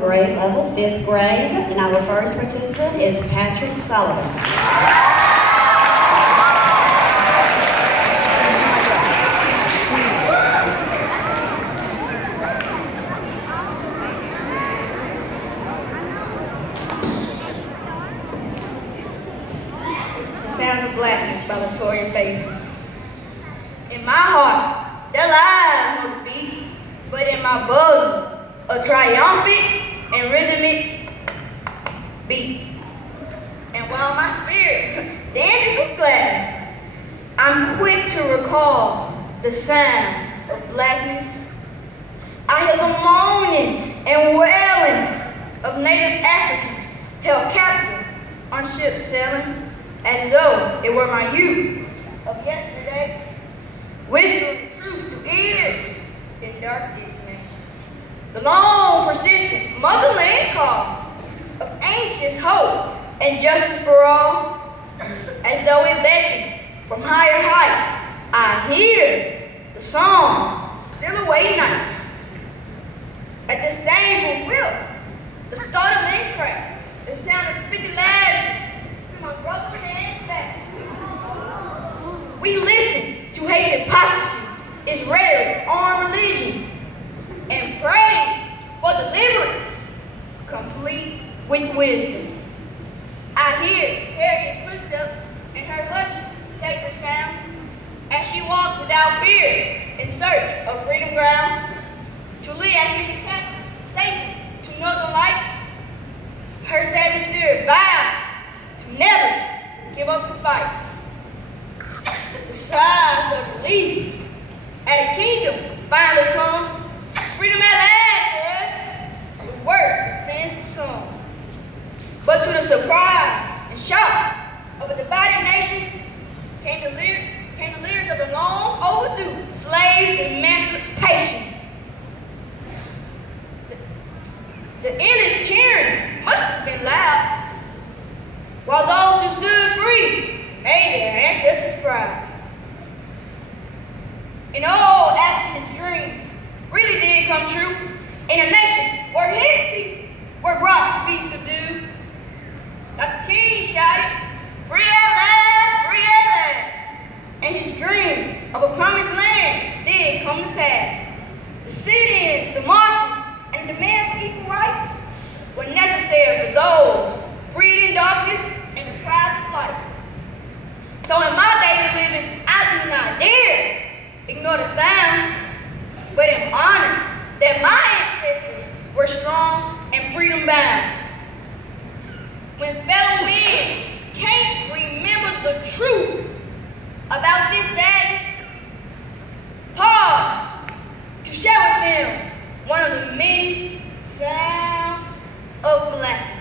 Grade level, 5th grade, and our first participant is Patrick Sullivan. The Sounds of Blackness by Latoya Faith. In my heart, there lies no defeat, but in my bosom, a triumphant and rhythmic beat. And while my spirit dances with gladness, I'm quick to recall the sounds of blackness. I hear the moaning and wailing of native Africans held captive on ships sailing as though it were my youth of yesterday, whispering truths to ears in dark dismay. The long, persistent motherland call of anxious hope and justice for all, as though it beckoned from higher heights, I hear the songs still away nights. At the disdainful whip, the startling crack, the sound of 50 lashes to my brother's hands back. We listen to hate hypocrisy, its rhetoric on religion, and pray for deliverance, complete with wisdom. I hear Harriet's footsteps and her hushed sacred sounds as she walks without fear in search of freedom grounds. To live as we captives, safe to know the light. Her savage spirit vowed to never give up the fight. The sighs of relief at a kingdom finally come. Freedom at last for us, the worst of sins to some. But to the surprise and shock of a divided nation came the lyrics of the long overdue slaves' emancipation. The endless cheering must have been loud, while those who stood free made their ancestors proud. An old African's dream really did come true in a nation where his people were brought to be subdued. Dr. King shouted, "Free at last, free at last," and his dream of a promised land did come to pass. The sit-ins, the marches, and demand for equal rights were necessary for those freed in darkness and deprived of light. So in my daily living, I do not dare ignore the sounds, but am honored that my ancestors were strong and freedom bound. When fellow men can't remember the truth about this sadness, pause to share with them one of the many sounds of blackness.